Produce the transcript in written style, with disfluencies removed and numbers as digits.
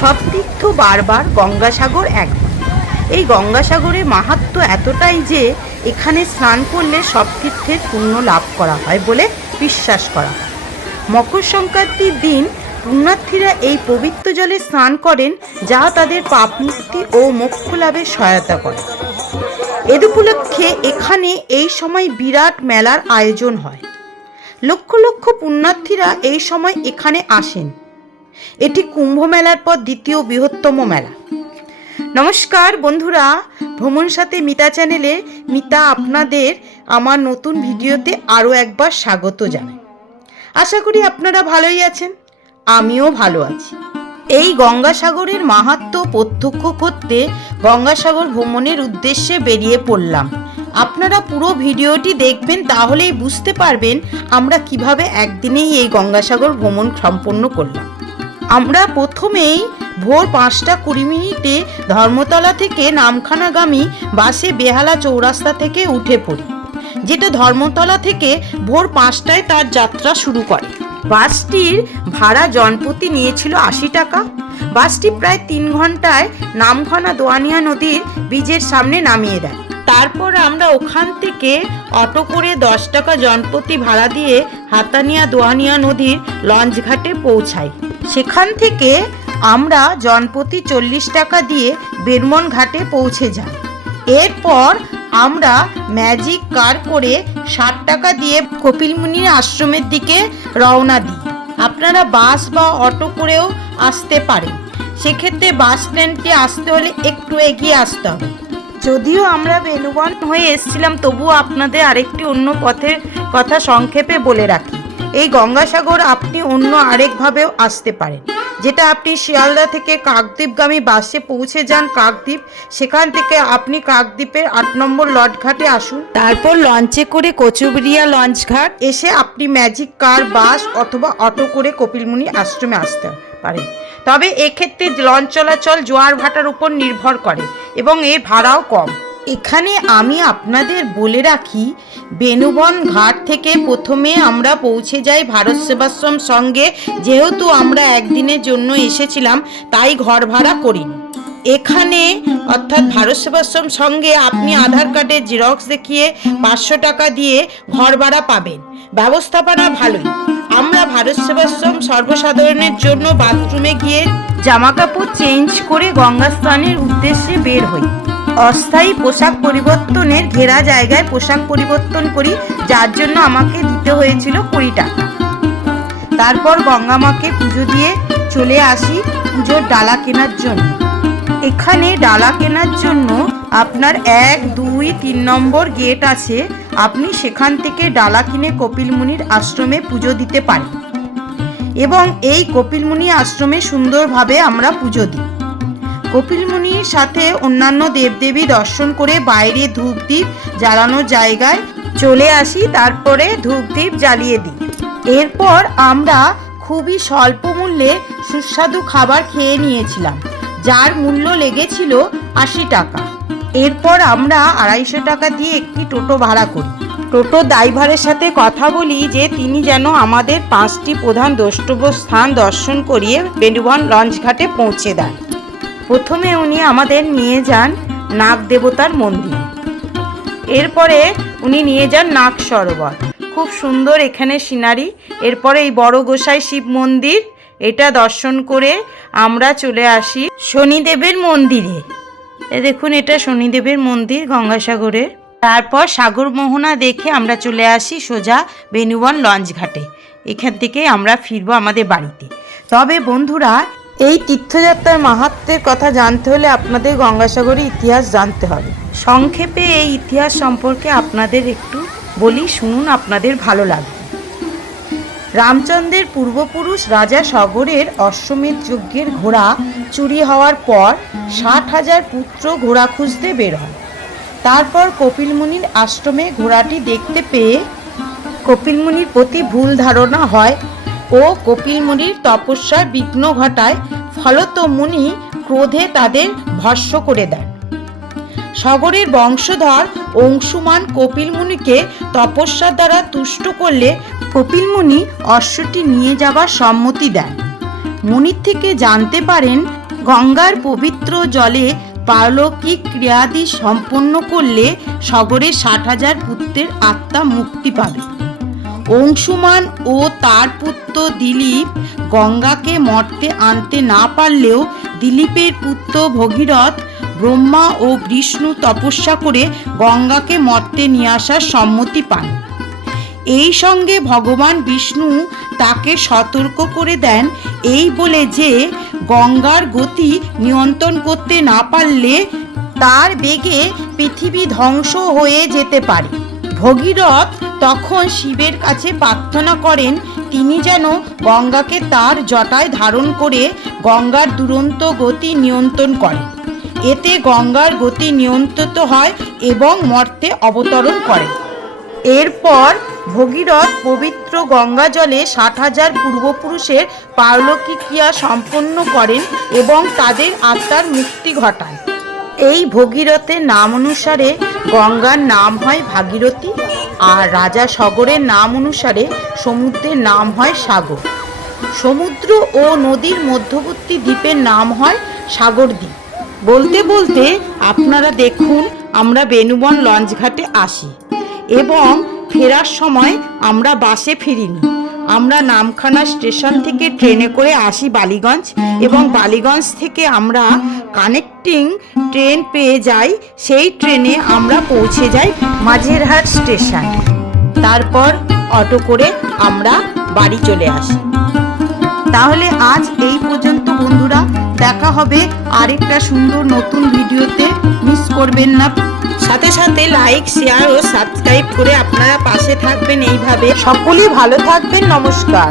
সবতীর্থ বারবার, গঙ্গাসাগর একবার। এই গঙ্গাসাগরের মাহাত্ম্য এতটাই যে এখানে স্নান করলে সব তীর্থের পুণ্য লাভ করা হয় বলে বিশ্বাস করা হয়। মকর সংক্রান্তির দিন পুণ্যার্থীরা এই পবিত্র জলে স্নান করেন, যা তাদের পাপ মুক্তি ও মোক্ষ লাভে সহায়তা করে। এ উপলক্ষে এখানে এই সময় বিরাট মেলার আয়োজন হয়। লক্ষ লক্ষ পুণ্যার্থীরা এই সময় এখানে আসেন। এটি কুম্ভ মেলার পর দ্বিতীয় বৃহত্তম মেলা। নমস্কার বন্ধুরা, ভ্রমণ সাথে মিতা চ্যানেলে মিতা আপনাদের আমার নতুন ভিডিওতে আরও একবার স্বাগত জানাই। আশা করি আপনারা ভালোই আছেন, আমিও ভালো আছি। এই গঙ্গাসাগরের মাহাত্ম্য প্রত্যক্ষ করতে গঙ্গাসাগর ভ্রমণের উদ্দেশ্যে বেরিয়ে পড়লাম। আপনারা পুরো ভিডিওটি দেখবেন, তাহলেই বুঝতে পারবেন আমরা কিভাবে একদিনেই এই গঙ্গাসাগর ভ্রমণ সম্পন্ন করলাম। আমরা প্রথমেই ভোর 5:20 ধর্মতলা থেকে নামখানাগামী বাসে বেহালা চৌরাস্তা থেকে উঠে পড়ি, যেটা ধর্মতলা থেকে ভোর 5টায় তার যাত্রা শুরু করে। বাসটির ভাড়া জনপ্রতি নিয়েছিল 80 টাকা। বাসটি প্রায় 3 ঘন্টায় নামখানা দোয়ানিয়া নদীর ব্রিজের সামনে নামিয়ে দেয়। তারপর আমরা ওখান থেকে অটো করে 10 টাকা জনপ্রতি ভাড়া দিয়ে হাতানিয়া দোয়ানিয়া নদীর লঞ্চ ঘাটে পৌঁছাই। সেখান থেকে আমরা জনপ্রতি 40 টাকা দিয়ে বেরমন ঘাটে পৌঁছে যাই। এরপর আমরা ম্যাজিক কার করে 60 টাকা দিয়ে কপিলমুনির আশ্রমের দিকে রওনা দিই। আপনারা বাস বা অটো করেও আসতে পারেন। সেক্ষেত্রে বাস স্ট্যান্ডে আসতে হলে একটু এগিয়ে আসতে হবে। যদিও আমরা বেনুবন হয়ে এসেছিলাম, তবুও আপনাদের আরেকটি অন্য পথের কথা সংক্ষেপে বলে রাখি। এই গঙ্গাসাগর আপনি অন্য আরেকভাবেও আসতে পারেন, যেটা আপনি শিয়ালদা থেকে কাকদ্বীপগামী বাসে পৌঁছে যান কাকদ্বীপ। সেখান থেকে আপনি কাকদ্বীপের 8 নম্বর লঞ্চঘাটে আসুন। তারপর লঞ্চে করে কচুবেড়িয়া লঞ্চঘাট এসে আপনি ম্যাজিক কার, বাস অথবা অটো করে কপিলমুনি আশ্রমে আসতে পারেন। তবে এক্ষেত্রে লঞ্চ চলাচল জোয়ার ভাটার উপর নির্ভর করে এবং এর ভাড়াও কম। এখানে আমি আপনাদের বলে রাখি, বেনুবন ঘাট থেকে প্রথমে আমরা পৌঁছে যাই ভারত সেবাশ্রম সঙ্গে। যেহেতু আমরা একদিনের জন্য এসেছিলাম, তাই ঘর ভাড়া করিনি। এখানে অর্থাৎ ভারত সেবাশ্রম সঙ্গে আপনি আধার কার্ডের জেরক্স দেখিয়ে 500 টাকা দিয়ে ঘর ভাড়া পাবেন। ব্যবস্থাপনা ভালোই। আমরা ভারত সেবাশ্রম সর্বসাধারণের জন্য বাথরুমে গিয়ে জামাকাপড় চেঞ্জ করে গঙ্গা স্নানের উদ্দেশ্যে বের হই। অস্থায়ী পোশাক পরিবর্তনের ঘেরা জায়গায় পোশাক পরিবর্তন করি, যার জন্য আমাকে দিতে হয়েছিল 20 টাকা। তারপর গঙ্গা মাকে পুজো দিয়ে চলে আসি পুজোর ডালা কেনার জন্য। এখানে ডালা কেনার জন্য আপনার 1, 2, 3 নম্বর গেট আছে। আপনি সেখান থেকে ডালা কিনে কপিলমুনির আশ্রমে পুজো দিতে পারেন এবং এই কপিলমুনি আশ্রমে সুন্দরভাবে আমরা পুজো দিই। কপিলমুনির সাথে অন্যান্য দেবদেবী দর্শন করে বাইরে ধূপদীপ জ্বালানোর জায়গায় চলে আসি। তারপরে ধূপদীপ জ্বালিয়ে দিই। এরপর আমরা খুবই স্বল্প মূল্যে সুস্বাদু খাবার খেয়ে নিয়েছিলাম, যার মূল্য লেগেছিল 80 টাকা। এরপর আমরা 250 টাকা দিয়ে একটি টোটো ভাড়া করি। টোটো ড্রাইভারের সাথে কথা বলি যে তিনি যেন আমাদের 5টি প্রধান দ্রষ্টব্য স্থান দর্শন করিয়ে বেনুবন লঞ্চঘাটে পৌঁছে দেন। প্রথমে উনি আমাদের নিয়ে যান নাগ দেবতার মন্দিরে। এরপরে উনি নিয়ে যান নাগ সরোবর, খুব সুন্দর এখানে সিনারি। এরপরে এই বড় গোসাই শিব মন্দির, এটা দর্শন করে আমরা চলে আসি শনিদেবের মন্দিরে। দেখুন, এটা শনিদেবের মন্দির গঙ্গাসাগরের। তারপর সাগর মোহনা দেখে আমরা চলে আসি সোজা বেনুবন লঞ্চঘাটে। এখান থেকে আমরা ফিরবো আমাদের বাড়িতে। তবে বন্ধুরা, এই তীর্থযাত্রার মাহাত্ম্যের কথা জানতে হলে আপনাদের গঙ্গাসাগরের ইতিহাস জানতে হবে। সংক্ষেপে এই ইতিহাস সম্পর্কে আপনাদের একটু বলি, শুনুন, আপনাদের ভালো লাগবে। রামচন্দ্রের পূর্বপুরুষ রাজা সগরের অশ্বমেধ যজ্ঞের ঘোড়া চুরি হওয়ার পর 60,000 পুত্র ঘোড়া খুঁজতে বের হয়। তারপর কপিলমুনির আশ্রমে ঘোড়াটি দেখতে পেয়ে কপিলমুনির প্রতি ভুল ধারণা হয় ও কপিলমুনির তপস্যায় বিঘ্ন ঘটায়। ফলত মুনি ক্রোধে তাদের ভস্ম করে দেন। সগরের বংশধর অংশুমান কপিলমুনিকে তপস্যার দ্বারা তুষ্ট করলে কপিলমুনি অশ্বটি নিয়ে যাবার সম্মতি দেন। মুনির থেকে জানতে পারেন গঙ্গার পবিত্র জলে পারলৌকিক ক্রিয়াদি সম্পন্ন করলে সগরের 60,000 পুত্রের আত্মা মুক্তি পাবে। অংশুমান ও তার পুত্র দিলীপ গঙ্গাকে মর্তে আনতে না পারলেও দিলীপের পুত্র ভগীরথ ব্রহ্মা ও বিষ্ণু তপস্যা করে গঙ্গাকে মর্তে নিয়ে আসার সম্মতি পান। এই সঙ্গে ভগবান বিষ্ণু তাকে সতর্ক করে দেন এই বলে যে গঙ্গার গতি নিয়ন্ত্রণ করতে না পারলে তার বেগে পৃথিবী ধ্বংস হয়ে যেতে পারে। ভগীরথ তখন শিবের কাছে প্রার্থনা করেন তিনি যেন গঙ্গাকে তার জটায় ধারণ করে গঙ্গার দুরন্ত গতি নিয়ন্ত্রণ করেন। এতে গঙ্গার গতি নিয়ন্ত্রিত হয় এবং মর্তে অবতরণ করে। এরপর ভগীরথ পবিত্র গঙ্গা জলে 60,000 পূর্বপুরুষের পারলৌকিক ক্রিয়া সম্পন্ন করেন এবং তাদের আত্মার মুক্তি ঘটান। এই ভগীরথের নাম অনুসারে গঙ্গার নাম হয় ভাগীরথী, আর রাজা সগরের নাম অনুসারে সমুদ্রের নাম হয় সাগর। সমুদ্র ও নদীর মধ্যবর্তী দ্বীপের নাম হয় সাগরদ্বীপ। বলতে বলতে আপনারা দেখুন আমরা বেনুবন লঞ্চঘাটে আসি এবং ফেরার সময় আমরা বাসে ফিরিনি। আমরা নামখানা স্টেশন থেকে ট্রেনে করে আসি বালিগঞ্জ এবং বালিগঞ্জ থেকে আমরা কানেক্টিং ট্রেন পেয়ে যাই। সেই ট্রেনে আমরা পৌঁছে যাই মাঝেরহাট স্টেশন। তারপর অটো করে আমরা বাড়ি চলে আসি। তাহলে আজ এই পর্যন্ত বন্ধুরা, দেখা হবে আরেকটা সুন্দর নতুন ভিডিওতে। মিস করবেন না। সাথে সাথে লাইক, শেয়ার ও সাবস্ক্রাইব করে আপনারা পাশে থাকবেন। এইভাবে সকলেই ভালো থাকবেন। নমস্কার।